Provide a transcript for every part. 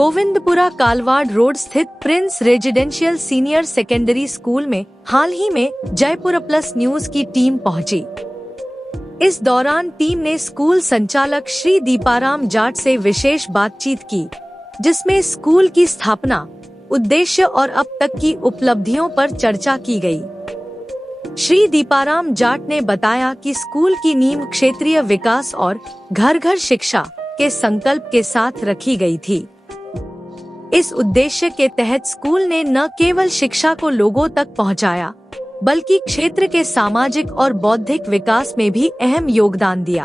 Govindpura Kalwar road स्थित Prince residential senior secondary school में हाल ही में जयपुर प्लस न्यूज की टीम पहुंची। इस दौरान टीम ने स्कूल संचालक श्री दीपाराम जाट से विशेष बातचीत की, जिसमें स्कूल की स्थापना, उद्देश्य और अब तक की उपलब्धियों पर चर्चा की गई। श्री दीपाराम जाट ने बताया कि स्कूल की नींव क्षेत्रीय विकास और घर घर शिक्षा के संकल्प के साथ रखी गई थी। इस उद्देश्य के तहत स्कूल ने न केवल शिक्षा को लोगों तक पहुंचाया, बल्कि क्षेत्र के सामाजिक और बौद्धिक विकास में भी अहम योगदान दिया।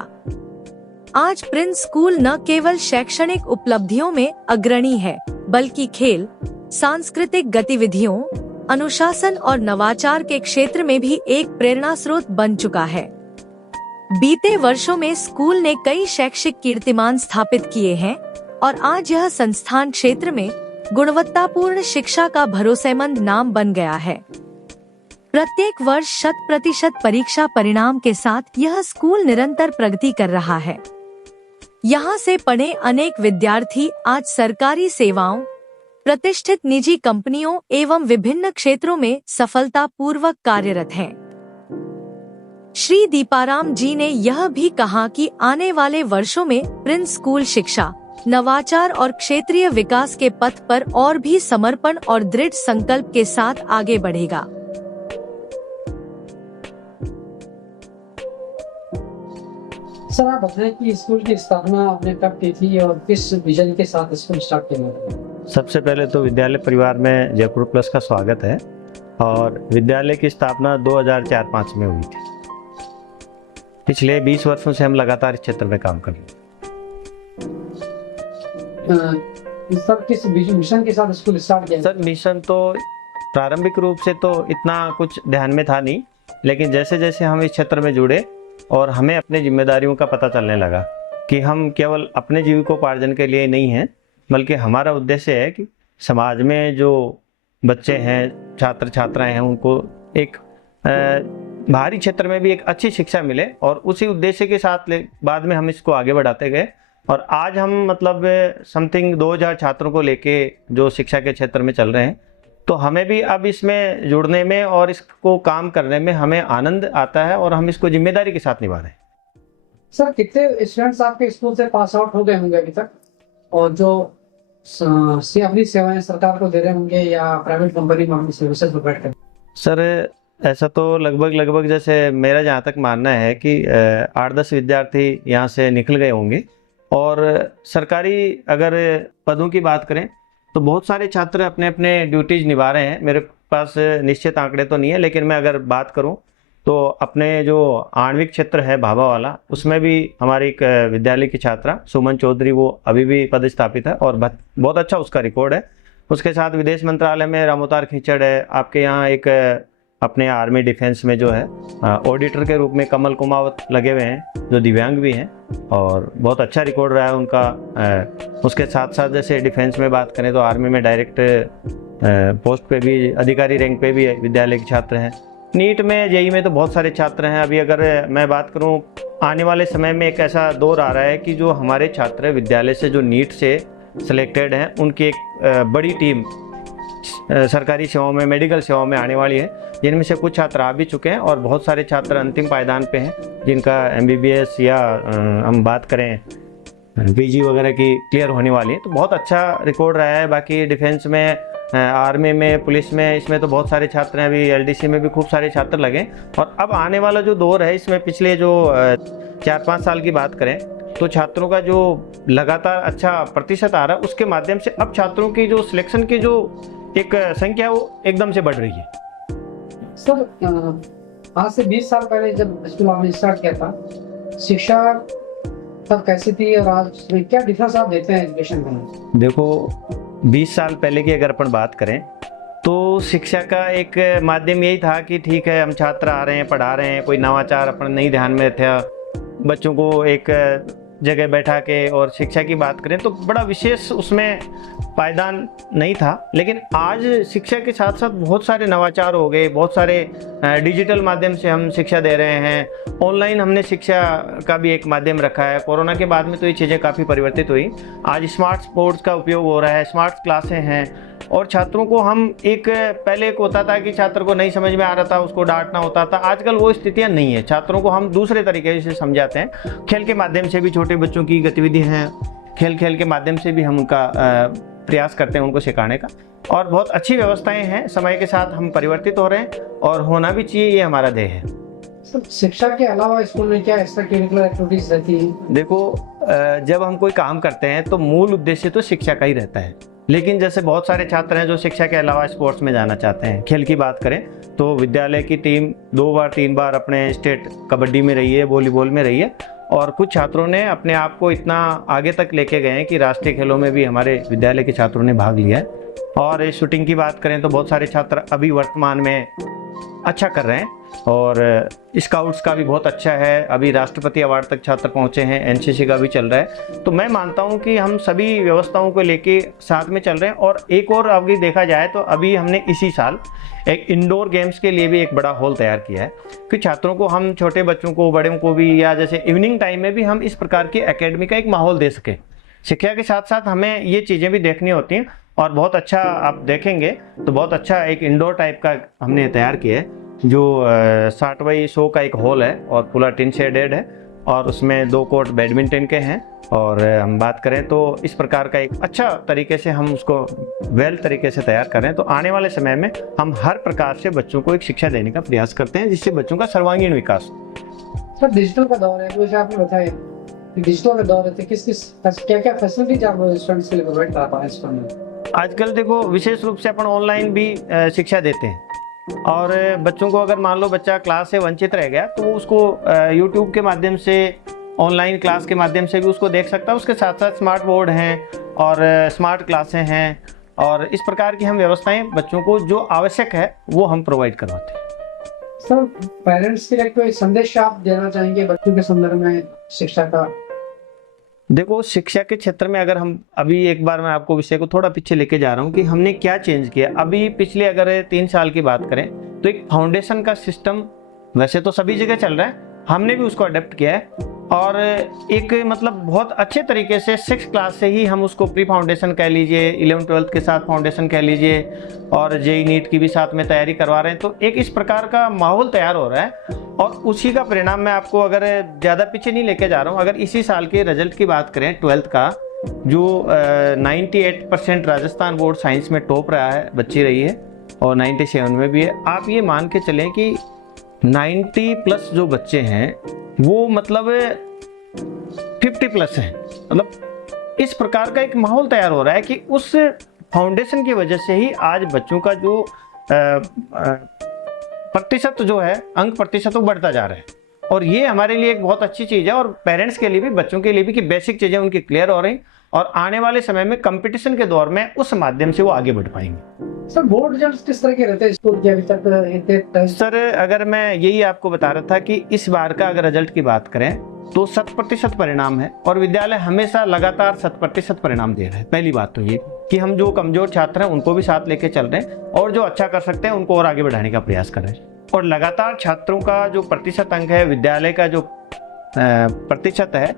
आज प्रिंस स्कूल न केवल शैक्षणिक उपलब्धियों में अग्रणी है, बल्कि खेल, सांस्कृतिक गतिविधियों, अनुशासन और नवाचार के क्षेत्र में भी एक प्रेरणा स्रोत बन चुका है। बीते वर्षों में स्कूल ने कई शैक्षिक कीर्तिमान स्थापित किए हैं और आज यह संस्थान क्षेत्र में गुणवत्तापूर्ण शिक्षा का भरोसेमंद नाम बन गया है। प्रत्येक वर्ष 100% परीक्षा परिणाम के साथ यह स्कूल निरंतर प्रगति कर रहा है। यहाँ से पढ़े अनेक विद्यार्थी आज सरकारी सेवाओं, प्रतिष्ठित निजी कंपनियों एवं विभिन्न क्षेत्रों में सफलतापूर्वक कार्यरत हैं। श्री दीपाराम जी ने यह भी कहा कि आने वाले वर्षों में प्रिंस स्कूल शिक्षा, नवाचार और क्षेत्रीय विकास के पथ पर और भी समर्पण और दृढ़ संकल्प के साथ आगे बढ़ेगा। सर, आप बताएं कि स्कूल की स्थापना आपने कब की थी और किस विजन के साथ स्कूल स्टार्ट किया? सबसे पहले तो विद्यालय परिवार में जयपुर प्लस का स्वागत है और विद्यालय की स्थापना 2004-05 में हुई थी। पिछले 20 वर्षों से हम लगातार इस क्षेत्र में काम कर रहे हैं। सर, किस मिशन के साथ स्कूल स्टार्ट किया? सर, मिशन तो प्रारंभिक रूप से तो इतना कुछ ध्यान में था नहीं, लेकिन जैसे जैसे हम इस क्षेत्र में जुड़े और हमें अपनी जिम्मेदारियों का पता चलने लगा कि हम केवल अपने जीविकोपार्जन के लिए नहीं हैं, बल्कि हमारा उद्देश्य है कि समाज में जो बच्चे हैं, छात्र छात्राएं हैं, उनको एक बाहरी क्षेत्र में भी एक अच्छी शिक्षा मिले और उसी उद्देश्य के साथ बाद में हम इसको आगे बढ़ाते गए। और आज हम मतलब समथिंग 2000 छात्रों को लेके जो शिक्षा के क्षेत्र में चल रहे हैं, तो हमें भी अब इसमें जुड़ने में और इसको काम करने में हमें आनंद आता है और हम इसको जिम्मेदारी के साथ निभा रहे हैं। सर, कितने स्टूडेंट्स आपके स्कूल से पास आउट हो गए होंगे अभी तक, और जो अपनी सेवाएं सरकार को दे रहे होंगे या प्राइवेट कंपनी में अपनी सर्विसेज प्रोवाइड कर? सर, ऐसा तो लगभग जैसे मेरा जहाँ तक मानना है कि 8-10 विद्यार्थी यहाँ से निकल गए होंगे। और सरकारी अगर पदों की बात करें तो बहुत सारे छात्र अपने अपने ड्यूटीज निभा रहे हैं। मेरे पास निश्चित आंकड़े तो नहीं है, लेकिन मैं अगर बात करूं तो अपने जो आणविक क्षेत्र है भाभा वाला, उसमें भी हमारी एक विद्यालय की छात्रा सुमन चौधरी, वो अभी भी पदस्थापित है और बहुत अच्छा उसका रिकॉर्ड है। उसके साथ विदेश मंत्रालय में रामोतार खिचड़ है। आपके यहाँ एक अपने आर्मी डिफेंस में जो है ऑडिटर के रूप में कमल कुमावत लगे हुए हैं, जो दिव्यांग भी हैं और बहुत अच्छा रिकॉर्ड रहा है उनका। उसके साथ साथ जैसे डिफेंस में बात करें तो आर्मी में डायरेक्ट पोस्ट पे भी, अधिकारी रैंक पे भी विद्यालय के छात्र हैं। नीट में, जेईई में तो बहुत सारे छात्र हैं। अभी अगर मैं बात करूं, आने वाले समय में एक ऐसा दौर आ रहा है कि जो हमारे छात्र विद्यालय से जो नीट से सिलेक्टेड हैं, उनकी एक बड़ी टीम सरकारी सेवाओं में, मेडिकल सेवाओं में आने वाली है, जिनमें से कुछ छात्र आ भी चुके हैं और बहुत सारे छात्र अंतिम पायदान पे हैं, जिनका MBBS या हम बात करें PG वगैरह की क्लियर होने वाली है। तो बहुत अच्छा रिकॉर्ड रहा है। बाकी डिफेंस में, आर्मी में, पुलिस में, इसमें तो बहुत सारे छात्र हैं। अभी LDC में भी खूब सारे छात्र लगे। और अब आने वाला जो दौर है, इसमें पिछले जो 4-5 साल की बात करें तो छात्रों का जो लगातार अच्छा प्रतिशत आ रहा है, उसके माध्यम से अब छात्रों की जो सिलेक्शन की जो एक संख्या वो एकदम से बढ़ रही है। सर, आज से 20 साल पहले जब स्कूल आपने स्टार्ट किया था, शिक्षा तब कैसी थी और आज में क्या डिफरेंस आप देखते हैं एजुकेशन में? देखो, 20 साल पहले की अगर अपन बात करें तो शिक्षा का एक माध्यम यही था कि ठीक है, हम छात्र आ रहे हैं, पढ़ा रहे हैं, कोई नवाचार अपन नहीं ध्यान में था। बच्चों को एक जगह बैठा के और शिक्षा की बात करें तो बड़ा विशेष उसमें पायदान नहीं था, लेकिन आज शिक्षा के साथ साथ बहुत सारे नवाचार हो गए, बहुत सारे डिजिटल माध्यम से हम शिक्षा दे रहे हैं। ऑनलाइन हमने शिक्षा का भी एक माध्यम रखा है। कोरोना के बाद में तो ये चीज़ें काफ़ी परिवर्तित हुई। आज स्मार्ट बोर्ड्स का उपयोग हो रहा है, स्मार्ट क्लासें हैं, और छात्रों को हम पहले एक होता था कि छात्र को नहीं समझ में आ रहा था, उसको डांटना होता था। आजकल वो स्थितियाँ नहीं है। छात्रों को हम दूसरे तरीके से समझाते हैं। खेल के माध्यम से भी छोटे बच्चों की गतिविधि हैं, खेल के माध्यम से भी हम उनका प्रयास करते हैं उनको सिखाने का, और बहुत अच्छी व्यवस्थाएं हैं। समय के साथ हम परिवर्तित हो रहे हैं और होना भी चाहिए, ये हमारा ध्येय है। शिक्षा के अलावा स्कूल में क्या एक्स्ट्रा करिकुलर एक्टिविटीज रहती हैं? देखो, जब हम कोई काम करते हैं तो मूल उद्देश्य तो शिक्षा का ही रहता है, लेकिन जैसे बहुत सारे छात्र हैं जो शिक्षा के अलावा स्पोर्ट्स में जाना चाहते हैं। खेल की बात करें तो विद्यालय की टीम 2 बार 3 बार अपने स्टेट कबड्डी में रही है, वॉलीबॉल में रही है, और कुछ छात्रों ने अपने आप को इतना आगे तक लेके गए हैं कि राष्ट्रीय खेलों में भी हमारे विद्यालय के छात्रों ने भाग लिया है। और शूटिंग की बात करें तो बहुत सारे छात्र अभी वर्तमान में अच्छा कर रहे हैं, और स्काउट्स का भी बहुत अच्छा है। अभी राष्ट्रपति अवार्ड तक छात्र पहुंचे हैं, एनसीसी का भी चल रहा है। तो मैं मानता हूं कि हम सभी व्यवस्थाओं को लेके साथ में चल रहे हैं। और एक और अभी देखा जाए तो अभी हमने इसी साल एक इंडोर गेम्स के लिए भी एक बड़ा हॉल तैयार किया है कि छात्रों को, हम छोटे बच्चों को, बड़ों को भी, या जैसे इवनिंग टाइम में भी हम इस प्रकार की एकेडमी का एक माहौल दे सकें। शिक्षा के साथ साथ हमें ये चीज़ें भी देखनी होती हैं, और बहुत अच्छा आप देखेंगे तो बहुत अच्छा एक इंडोर टाइप का हमने तैयार किया है, जो 60 बाई 100 का एक हॉल है और पूरा टिन शेडेड है, और उसमें 2 कोर्ट बैडमिंटन के हैं। और हम बात करें तो इस प्रकार का एक अच्छा तरीके से हम उसको वेल तरीके से तैयार करें, तो आने वाले समय में हम हर प्रकार से बच्चों को एक शिक्षा देने का प्रयास करते हैं, जिससे बच्चों का सर्वांगीण विकास। सर, डिजिटल का दौर है, जैसे आपने बताया डिजिटल का दौर है, तो क्या फैसिलिटीज आप स्टूडेंट्स के लिए प्रोवाइड करा पा रहे हैं? आजकल देखो, विशेष रूप से अपन ऑनलाइन भी शिक्षा देते हैं, और बच्चों को अगर मान लो बच्चा क्लास से वंचित रह गया तो वो उसको यूट्यूब के माध्यम से, ऑनलाइन क्लास के माध्यम से भी उसको देख सकता है। उसके साथ साथ स्मार्ट बोर्ड हैं और स्मार्ट क्लासें हैं, और इस प्रकार की हम व्यवस्थाएं बच्चों को जो आवश्यक है वो हम प्रोवाइड करवाते हैं। सर, पेरेंट्स के लिए कोई संदेश आप देना चाहेंगे बच्चों के संदर्भ में शिक्षा का? देखो, शिक्षा के क्षेत्र में अगर हम अभी एक बार मैं आपको विषय को थोड़ा पीछे लेके जा रहा हूँ कि हमने क्या चेंज किया। अभी पिछले अगर 3 साल की बात करें तो एक फाउंडेशन का सिस्टम वैसे तो सभी जगह चल रहा है, हमने भी उसको अडेप्ट किया है, और एक मतलब बहुत अच्छे तरीके से 6 क्लास से ही हम उसको प्री फाउंडेशन कह लीजिए, 11-12 के साथ फाउंडेशन कह लीजिए, और जेई नीट की भी साथ में तैयारी करवा रहे हैं। तो एक इस प्रकार का माहौल तैयार हो रहा है, और उसी का परिणाम मैं आपको अगर ज़्यादा पीछे नहीं लेके जा रहा हूँ। अगर इसी साल के रिजल्ट की बात करें 12th का, जो 98% राजस्थान बोर्ड साइंस में टॉप रहा है, बच्ची रही है, और 97 में भी है। आप ये मान के चलें कि 90+ जो बच्चे हैं वो मतलब 50+ हैं। मतलब इस प्रकार का एक माहौल तैयार हो रहा है कि उस फाउंडेशन की वजह से ही आज बच्चों का जो प्रतिशत जो है, अंक प्रतिशत वो बढ़ता जा रहा है, और ये हमारे लिए एक बहुत अच्छी चीज़ है, और पेरेंट्स के लिए भी, बच्चों के लिए भी, कि बेसिक चीज़ें उनकी क्लियर हो रही, और आने वाले समय में कंपटीशन के दौर में उस माध्यम से वो आगे बढ़ पाएंगे। सर, बोर्ड रिजल्ट्स किस तरह के रहते हैं स्कूल के अभी तक? सर, अगर मैं यही आपको बता रहा था कि इस बार का अगर रिजल्ट की बात करें तो 100% परिणाम है, और विद्यालय हमेशा लगातार 100% परिणाम दे रहा है। पहली बात तो ये कि हम जो कमजोर छात्र हैं उनको भी साथ लेके चल रहे हैं, और जो अच्छा कर सकते हैं उनको और आगे बढ़ाने का प्रयास कर रहे हैं। और लगातार छात्रों का जो प्रतिशत अंक है, विद्यालय का जो प्रतिशत है,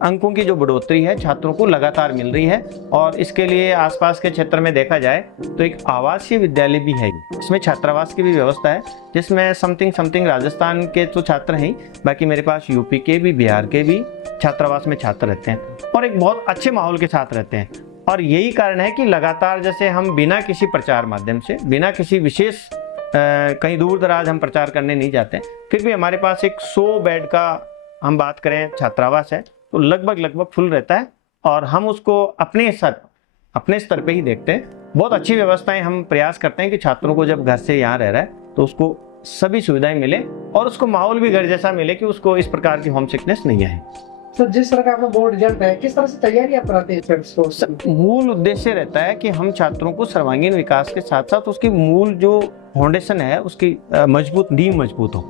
अंकों की जो बढ़ोतरी है, छात्रों को लगातार मिल रही है। और इसके लिए आसपास के क्षेत्र में देखा जाए तो एक आवासीय विद्यालय भी है, इसमें छात्रावास की भी व्यवस्था है, जिसमें समथिंग राजस्थान के तो छात्र हैं, बाकी मेरे पास यूपी के भी, बिहार के भी छात्रावास में छात्र रहते हैं, और एक बहुत अच्छे माहौल के साथ रहते हैं। और यही कारण है कि लगातार, जैसे हम बिना किसी प्रचार माध्यम से, बिना किसी विशेष कहीं दूर दराज हम प्रचार करने नहीं जाते, फिर भी हमारे पास एक 100 बेड का हम बात करें छात्रावास है, तो लगभग फुल रहता है, और हम उसको अपने स्तर पे ही देखते हैं। बहुत अच्छी व्यवस्थाएं हम प्रयास करते हैं कि छात्रों को जब घर से यहाँ रह रहा है तो उसको सभी सुविधाएं मिले, और उसको माहौल भी घर जैसा मिले, कि उसको इस प्रकार की होम सिकनेस नहीं आए। सर, जिस तरह का आपका बोर्ड रिजल्ट है, किस तरह से तैयारी आप कराते हैं? मूल उद्देश्य रहता है कि हम छात्रों को सर्वांगीण विकास के साथ साथ उसकी मूल जो फाउंडेशन है उसकी नींव मजबूत हो,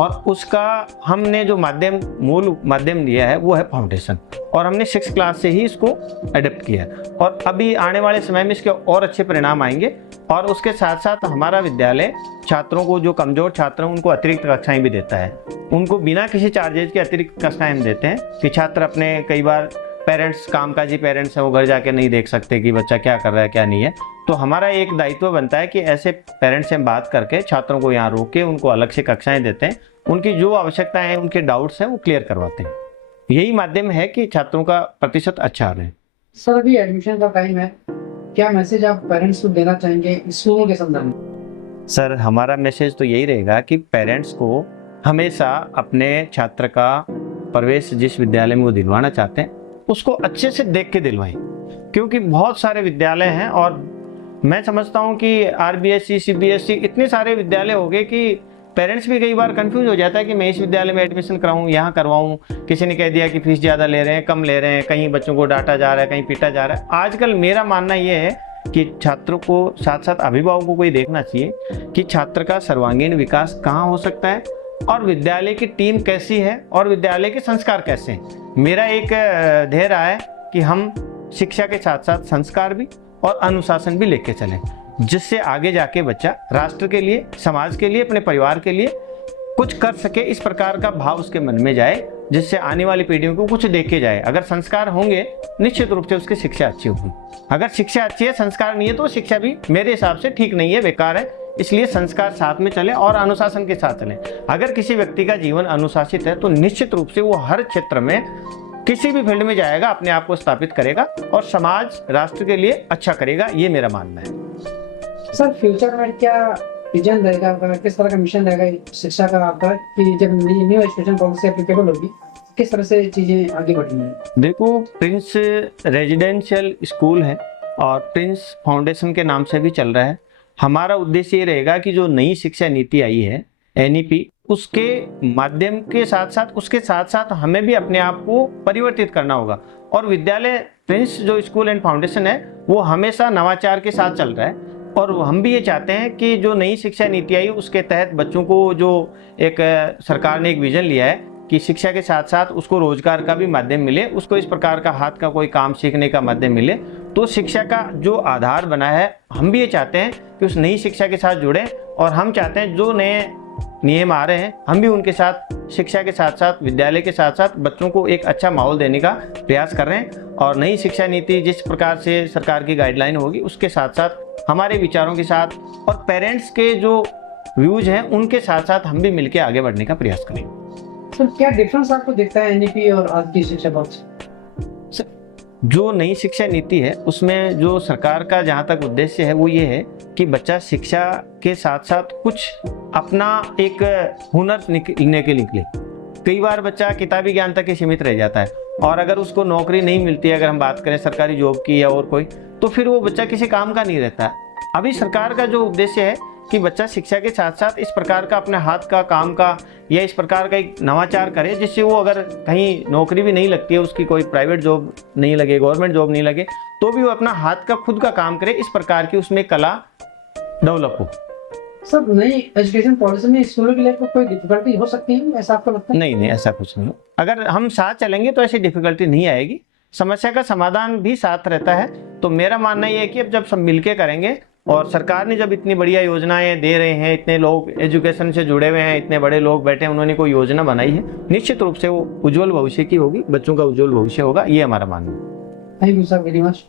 और उसका हमने जो मूल माध्यम लिया है वो है फाउंडेशन। और हमने 6 क्लास से ही इसको अडेप्ट किया है और अभी आने वाले समय में इसके और अच्छे परिणाम आएंगे। और उसके साथ साथ हमारा विद्यालय छात्रों को, जो कमज़ोर छात्र हैं उनको अतिरिक्त कक्षाएं भी देता है। उनको बिना किसी चार्जेज के अतिरिक्त कक्षाएं हम देते हैं कि छात्र अपने, कई बार पेरेंट्स, कामकाजी पेरेंट्स हैं, वो घर जाके नहीं देख सकते कि बच्चा क्या कर रहा है क्या नहीं है, तो हमारा एक दायित्व बनता है कि ऐसे पेरेंट्स से बात करके छात्रों को यहाँ रोक के उनको अलग से कक्षाएं देते हैं, उनकी जो आवश्यकताएं हैं, उनके डाउट्स हैं वो क्लियर करवाते हैं। यही माध्यम है कि छात्रों का प्रतिशत अच्छा रहे। सर अभी एडमिशन का टाइम है, क्या मैसेज आप पेरेंट्स को देना चाहेंगे स्कूलों के संदर्भ में? सर हमारा मैसेज तो यही रहेगा कि पेरेंट्स को हमेशा अपने छात्र का प्रवेश जिस विद्यालय में वो दिलवाना चाहते हैं उसको अच्छे से देख के दिलवाएं, क्योंकि बहुत सारे विद्यालय हैं और मैं समझता हूँ कि आरबीएसई, सीबीएसई, इतने सारे विद्यालय हो गए कि पेरेंट्स भी कई बार कंफ्यूज हो जाता है कि मैं इस विद्यालय में एडमिशन कराऊँ, यहाँ करवाऊँ। किसी ने कह दिया कि फीस ज़्यादा ले रहे हैं, कम ले रहे हैं, कहीं बच्चों को डांटा जा रहा है, कहीं पीटा जा रहा है। आजकल मेरा मानना ये है कि छात्रों को साथ साथ अभिभावकों को ये देखना चाहिए कि छात्र का सर्वांगीण विकास कहाँ हो सकता है और विद्यालय की टीम कैसी है और विद्यालय के संस्कार कैसे हैं। मेरा एक ध्येय रहा है कि हम शिक्षा के साथ साथ संस्कार भी और अनुशासन भी लेके चलें, जिससे आगे जाके बच्चा राष्ट्र के लिए, समाज के लिए, अपने परिवार के लिए कुछ कर सके। इस प्रकार का भाव उसके मन में जाए, जिससे आने वाली पीढ़ियों को कुछ देख के जाए। अगर संस्कार होंगे निश्चित रूप से उसकी शिक्षा अच्छी होगी। अगर शिक्षा अच्छी है, संस्कार नहीं है, तो शिक्षा भी मेरे हिसाब से ठीक नहीं है, बेकार है। इसलिए संस्कार साथ में चले और अनुशासन के साथ चलें। अगर किसी व्यक्ति का जीवन अनुशासित है तो निश्चित रूप से वो हर क्षेत्र में, किसी भी फील्ड में जाएगा, अपने आप को स्थापित करेगा और समाज, राष्ट्र के लिए अच्छा करेगा। ये मेरा मानना है। सर फ्यूचर में क्या विजन रहेगा, किस तरह का मिशन रहेगा शिक्षा का आपका, कि जब न्यू एजुकेशन पॉलिसी एप्लीकेबल होगी किस तरह से चीजें आगे बढ़ेंगी? देखो, प्रिंस रेजिडेंशियल स्कूल है और प्रिंस फाउंडेशन के नाम से भी चल रहा है। हमारा उद्देश्य ये रहेगा कि जो नई शिक्षा नीति आई है NEP, उसके माध्यम के साथ साथ, उसके साथ साथ हमें भी अपने आप को परिवर्तित करना होगा। और विद्यालय, प्रिंस जो स्कूल एंड फाउंडेशन है, वो हमेशा नवाचार के साथ चल रहा है और हम भी ये चाहते हैं कि जो नई शिक्षा नीति आई उसके तहत बच्चों को, जो एक सरकार ने एक विजन लिया है कि शिक्षा के साथ साथ उसको रोजगार का भी माध्यम मिले, उसको इस प्रकार का हाथ का कोई काम सीखने का माध्यम मिले, तो शिक्षा का जो आधार बना है, हम भी ये चाहते हैं कि उस नई शिक्षा के साथ जुड़ें। और हम चाहते हैं जो नए नियम आ रहे हैं, हम भी उनके साथ, शिक्षा के साथ साथ, विद्यालय के साथ साथ बच्चों को एक अच्छा माहौल देने का प्रयास कर रहे हैं। और नई शिक्षा नीति जिस प्रकार से सरकार की गाइडलाइन होगी, उसके साथ साथ हमारे विचारों के साथ और पेरेंट्स के जो व्यूज हैं उनके साथ साथ हम भी मिलकर आगे बढ़ने का प्रयास करेंगे। तो क्या डिफरेंस आपको दिखता है NEP और आज की शिक्षा पॉलिसी? जो नई शिक्षा नीति है उसमें जो सरकार का जहाँ तक उद्देश्य है वो ये है कि बच्चा शिक्षा के साथ साथ कुछ अपना एक हुनर निकलने के निकले। कई बार बच्चा किताबी ज्ञान तक ही सीमित रह जाता है और अगर उसको नौकरी नहीं मिलती है, अगर हम बात करें सरकारी जॉब की या और कोई, तो फिर वो बच्चा किसी काम का नहीं रहता। अभी सरकार का जो उद्देश्य है कि बच्चा शिक्षा के साथ साथ इस प्रकार का अपने हाथ का काम का या इस प्रकार का एक नवाचार करे, जिससे वो अगर कहीं नौकरी भी नहीं लगती है, उसकी कोई प्राइवेट जॉब नहीं लगे, गवर्नमेंट जॉब नहीं लगे, तो भी वो अपना हाथ का खुद का काम करे, इस प्रकार की उसमें कला डेवलप हो। सर नई एजुकेशन पॉलिसी में स्कूलों के लिए कोई डिफिकल्टी हो सकती है, ऐसा आपको लगता है? नहीं, ऐसा कुछ नहीं। अगर हम साथ चलेंगे तो ऐसी डिफिकल्टी नहीं आएगी, समस्या का समाधान भी साथ रहता है। तो मेरा मानना ये है कि अब जब सब मिलके करेंगे और सरकार ने जब इतनी बढ़िया योजनाएं दे रहे हैं, इतने लोग एजुकेशन से जुड़े हुए हैं, इतने बड़े लोग बैठे हैं, उन्होंने कोई योजना बनाई है, निश्चित रूप से वो उज्जवल भविष्य की होगी, बच्चों का उज्जवल भविष्य होगा, ये हमारा मानना है। Thank you sir very much.